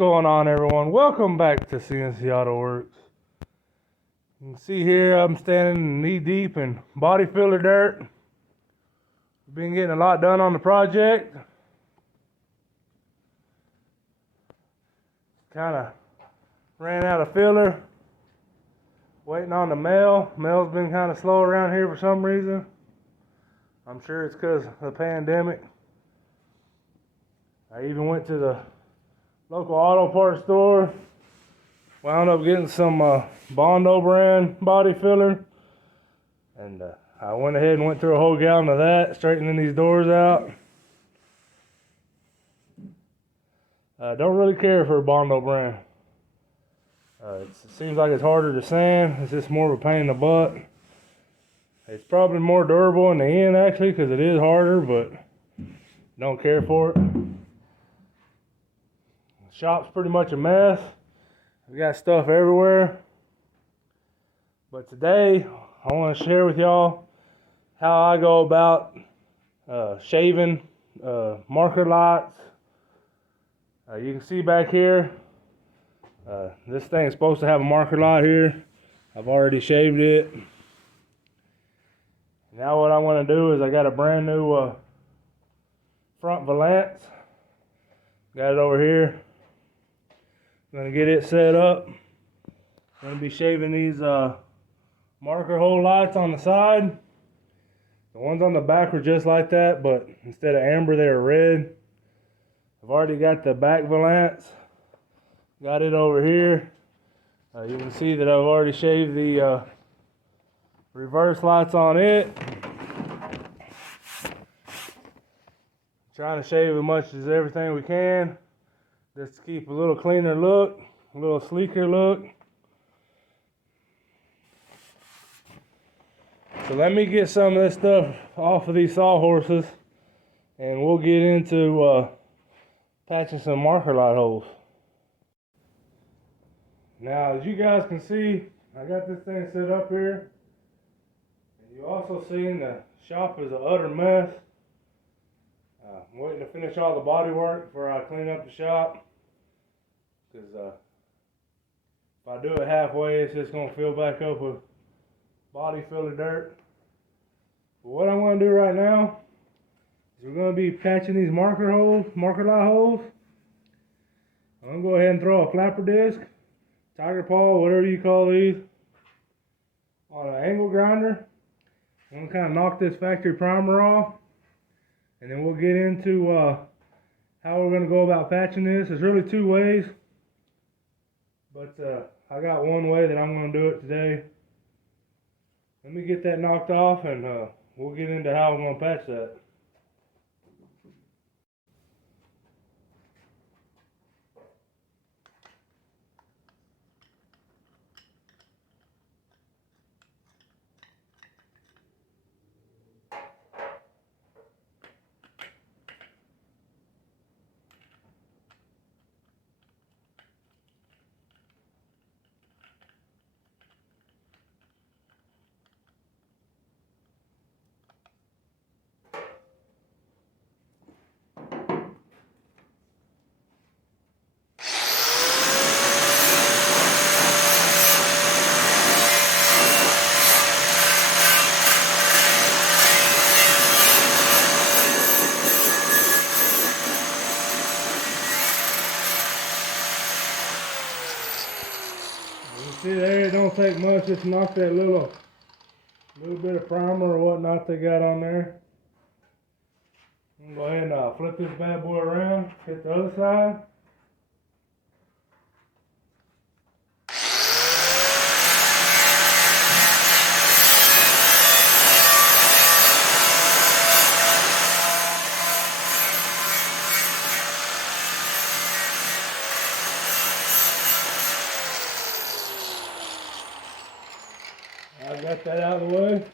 going on, everyone? Welcome back to CNC Auto Works. You can see here I'm standing knee deep in body filler dirt. We've been getting a lot done on the project. Kind of ran out of filler. Waiting on the mail. Mail's been kind of slow around here for some reason. I'm sure it's because of the pandemic. I even went to the local auto parts store. Wound up getting some Bondo brand body filler. And I went ahead and went through a whole gallon of that, straightening these doors out. Don't really care for a Bondo brand. It seems like it's harder to sand. It's just more of a pain in the butt. It's probably more durable in the end, actually, because it is harder, but don't care for it. The shop's pretty much a mess. We got stuff everywhere. But today, I want to share with y'all how I go about shaving marker lights. You can see back here, this thing is supposed to have a marker light here. I've already shaved it. Now what I want to do is I got a brand new front valance. Got it over here. Gonna get it set up. Gonna be shaving these marker hole lights on the side. The ones on the back were just like that, but instead of amber, they were red. I've already got the back valance. Got it over here. You can see that I've already shaved the reverse lights on it. Trying to shave as much as everything we can, just to keep a little cleaner look, a little sleeker look. So let me get some of this stuff off of these sawhorses, and we'll get into patching some marker light holes. Now, as you guys can see, I got this thing set up here. And you also seen the shop is an utter mess. I'm waiting to finish all the body work before I clean up the shop. Because if I do it halfway, it's just going to fill back up with body filler dirt. But what I'm going to do right now is we're going to be patching these marker light holes. I'm going to go ahead and throw a flapper disc, tiger paw, whatever you call these, on an angle grinder. I'm going to kind of knock this factory primer off, and then we'll get into how we're going to go about patching this. There's really two ways, but I got one way that I'm going to do it today. Let me get that knocked off, and we'll get into how we're going to patch that. See there, it don't take much, just knock that little bit of primer or whatnot they got on there. I'm gonna go ahead and flip this bad boy around, hit the other side. I got that out of the way.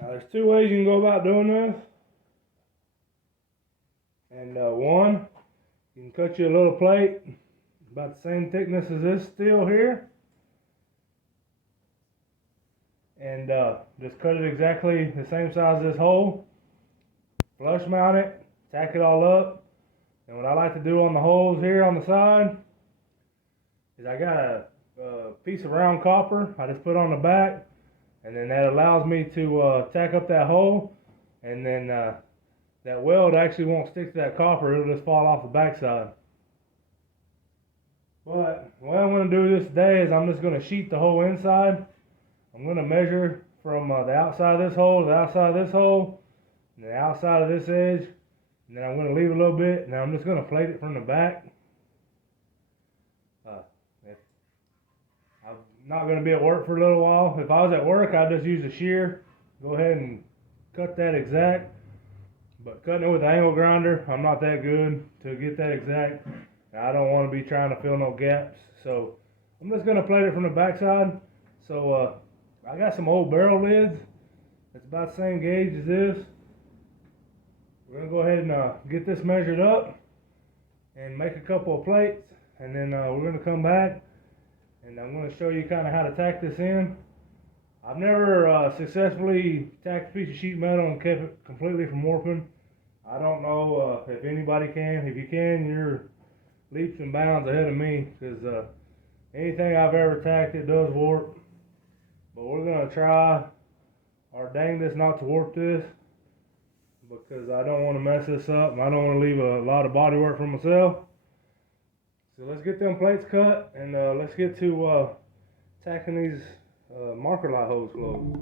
Now there's two ways you can go about doing this. And one, you can cut you a little plate about the same thickness as this steel here. And just cut it exactly the same size as this hole. Flush mount it tack it all up. And what I like to do on the holes here on the side is I got a piece of round copper I just put on the back, and then that allows me to tack up that hole, and then that weld actually won't stick to that copper, it'll just fall off the backside. But what I'm going to do this today is I'm just going to sheet the whole inside. I'm going to measure from the outside of this hole to the outside of this hole, and the outside of this edge, and then I'm going to leave a little bit, and then I'm just going to plate it from the back. I'm not going to be at work for a little while. If I was at work, I'd just use a shear, go ahead and cut that exact. But cutting it with an angle grinder, I'm not that good to get that exact. I don't want to be trying to fill no gaps. So I'm just going to plate it from the backside. So I got some old barrel lids. It's about the same gauge as this. We're going to go ahead and get this measured up and make a couple of plates. And then we're going to come back and I'm going to show you kind of how to tack this in. I've never successfully tacked a piece of sheet metal and kept it completely from warping. I don't know if anybody can. If you can, you're leaps and bounds ahead of me, because anything I've ever tacked, it does warp. But we're going to try our dangest not to warp this, because I don't want to mess this up and I don't want to leave a lot of body work for myself. So let's get them plates cut and let's get to tacking these marker light hose closed.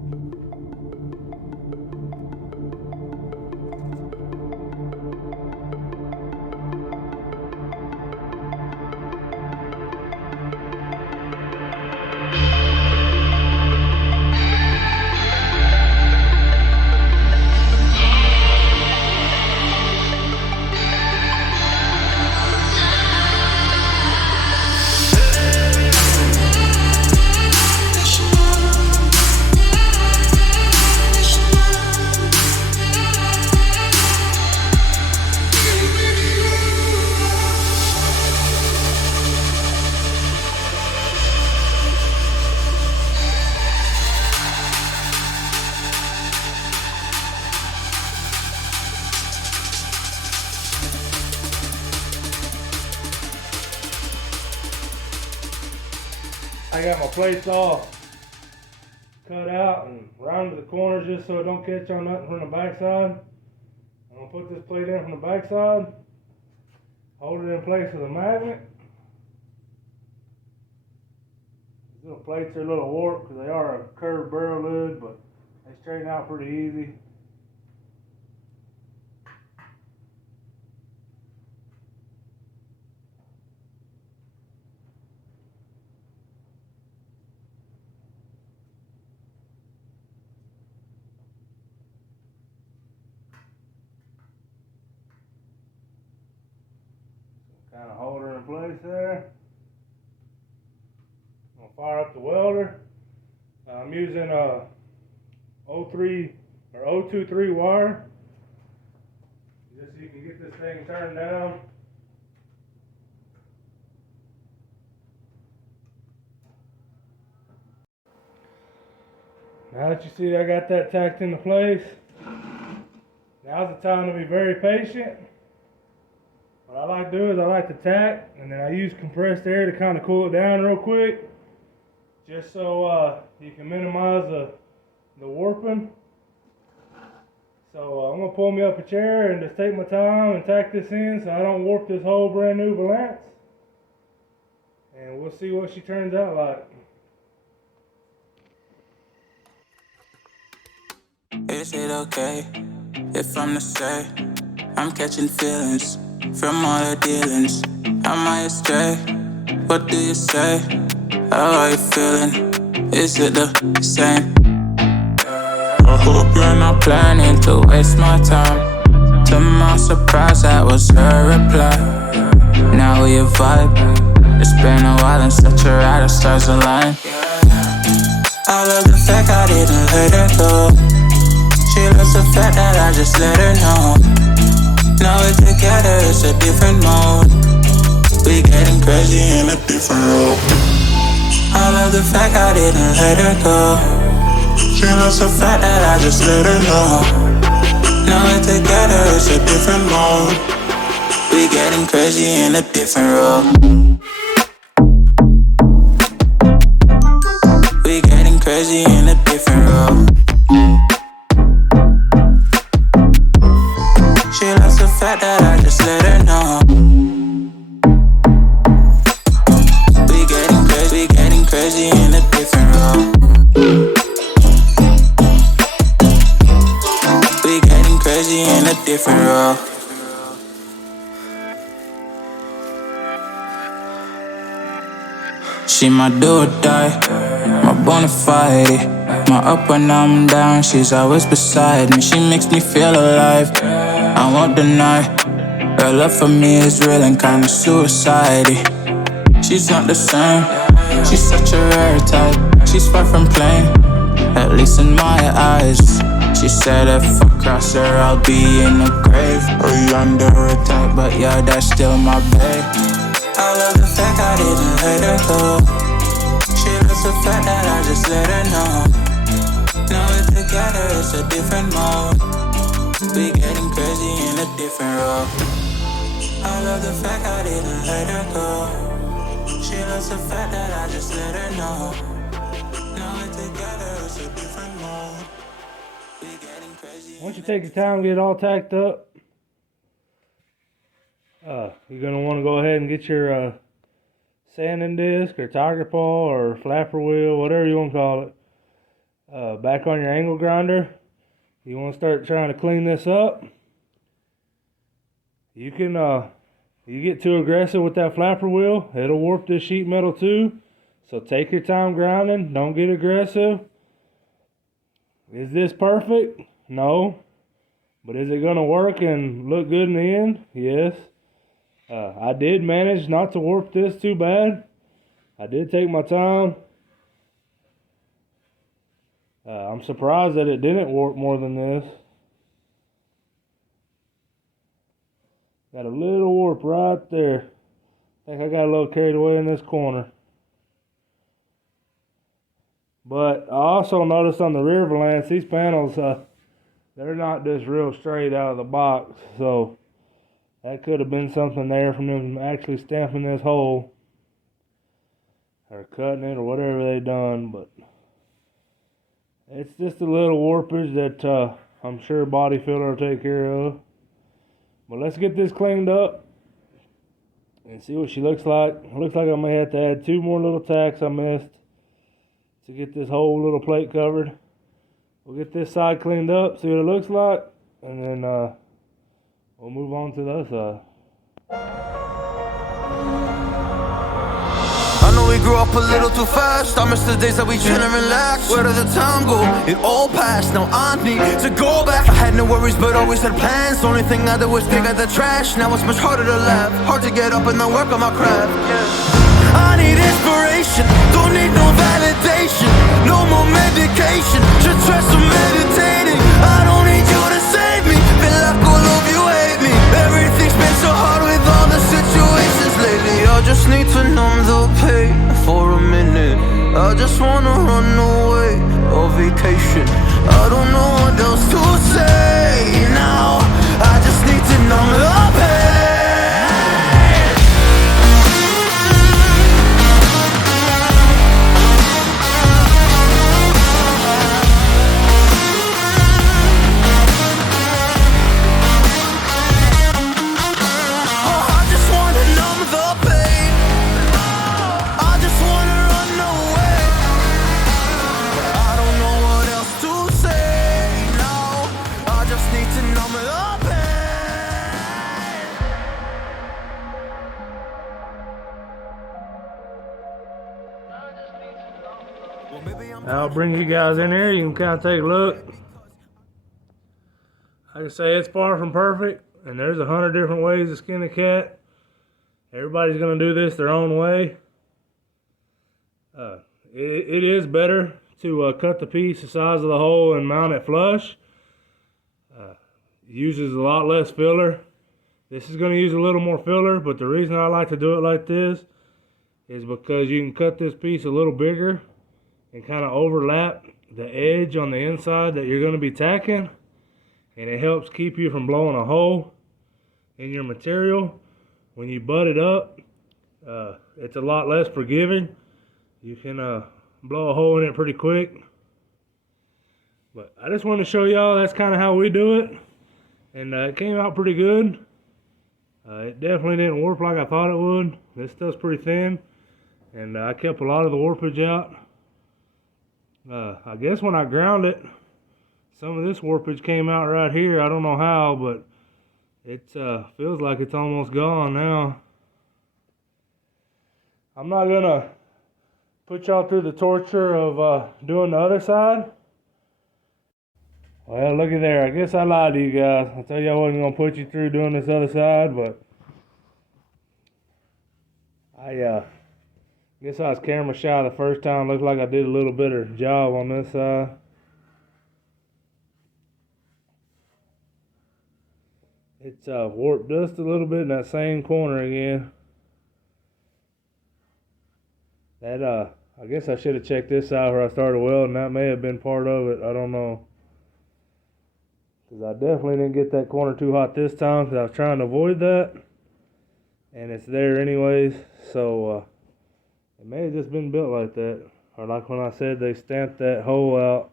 I got my plates all cut out and rounded the corners just so it don't catch on nothing from the backside. I'm going to put this plate in from the backside, hold it in place with a magnet. These little plates are a little warped because they are a curved barrel lid, but they straighten out pretty easy. Kind of hold her in place there. I'm gonna fire up the welder. I'm using a 023 wire, just so you can get this thing turned down. Now that you see I got that tacked into place, now's the time to be very patient. What I like to do is I like to tack, and then I use compressed air to kind of cool it down real quick, just so you can minimize the warping. So I'm going to pull me up a chair and just take my time and tack this in so I don't warp this whole brand new valance. And we'll see what she turns out like. Is it okay if I'm to say I'm catching feelings from all the dealings? Am I astray? What do you say? How are you feeling? Is it the same? I hope you're not planning to waste my time. To my surprise, that was her reply. Now we vibe. It's been a while and such a ride, the stars align. I love the fact I didn't let her go. She loves the fact that I just let her know. Now we're together, it's a different mode. We getting crazy in a different role. I love the fact I didn't let her go. She loves the fact that I just let her know. Now we're together, it's a different mode. We getting crazy in a different role. We getting crazy in a different role. She loves the fact that I just let her know. We getting crazy in a different role. We getting crazy in a different role. She my do or die, my bona fide, my up when I'm down, she's always beside me. She makes me feel alive, I won't deny. Her love for me is real and kinda suicide-y. She's not the same, she's such a rare type. She's far from plain, at least in my eyes. She said if I cross her, I'll be in the grave or under her type, but yeah, that's still my babe. I love the fact I didn't let her go. She loves the fact that I just let her know. Now we're together, it's a different mode. We getting crazy in a different role. I love the fact I didn't let her go. She loves the fact that I just let her know. Now we're together, it's a different mode. We getting crazy. Once you take your time to get all tacked up, you're going to want to go ahead and get your sanding disc or tiger paw or flapper wheel, whatever you want to call it, back on your angle grinder. You want to start trying to clean this up. You can, you get too aggressive with that flapper wheel, it'll warp this sheet metal too. So take your time grinding, don't get aggressive. Is this perfect? No. But is it going to work and look good in the end? Yes. I did manage not to warp this too bad. I did take my time. I'm surprised that it didn't warp more than this. Got a little warp right there. I think I got a little carried away in this corner. But I also noticed on the rear valance, these panels, they're not just real straight out of the box. So that could have been something there from them actually stamping this hole or cutting it or whatever they done. But it's just a little warpage that I'm sure body filler will take care of. But let's get this cleaned up and see what she looks like. It looks like I may have to add 2 more little tacks I missed to get this whole little plate covered. We'll get this side cleaned up, see what it looks like, and then we'll move on to the other side. I know we grew up a little too fast. I miss the days that we chill and relax. Where did the time go? It all passed. Now I need to go back. I had no worries but always had plans. Only thing I did was dig at the trash. Now it's much harder to laugh, hard to get up and then work on my craft. I need inspiration, don't need no validation. No more medication, just try some meditating. I don't need you to save me, feel like all of you hate me. Everything's been so hard with all the situations lately. I just need to numb the pain for a minute. I just wanna run away on vacation. I don't know what else to say now. I just need to numb the pain. I'll bring you guys in here. You can kind of take a look. Like I say, it's far from perfect, and there's 100 different ways to skin a cat. Everybody's going to do this their own way. It is better to cut the piece the size of the hole and mount it flush. Uses a lot less filler. This is going to use a little more filler, but the reason I like to do it like this is because you can cut this piece a little bigger and kind of overlap the edge on the inside that you're going to be tacking, and it helps keep you from blowing a hole in your material. When you butt it up, it's a lot less forgiving. You can blow a hole in it pretty quick. But I just wanted to show y'all that's kind of how we do it. And it came out pretty good. It definitely didn't warp like I thought it would. This stuff's pretty thin. And I kept a lot of the warpage out. I guess when I ground it, some of this warpage came out right here. I don't know how, but it feels like it's almost gone now. I'm not gonna put y'all through the torture of doing the other side. Well, looky there. I guess I lied to you guys. I tell you I wasn't gonna put you through doing this other side, but I guess I was camera shy the first time. Looked like I did a little better job on this side. It's warped just a little bit in that same corner again. That I guess I should have checked this out where I started welding. That may have been part of it. I don't know. Because I definitely didn't get that corner too hot this time because I was trying to avoid that. And it's there anyways. So it may have just been built like that. Or like when I said they stamped that hole out,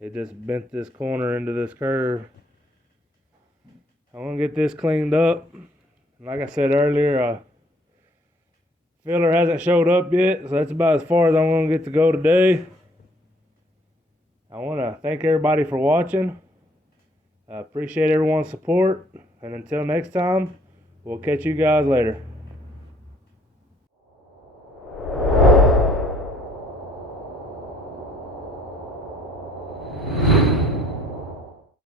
it just bent this corner into this curve. I want to get this cleaned up. Like I said earlier, filler hasn't showed up yet, so that's about as far as I'm going to get to go today. I want to thank everybody for watching. I appreciate everyone's support, and until next time, we'll catch you guys later.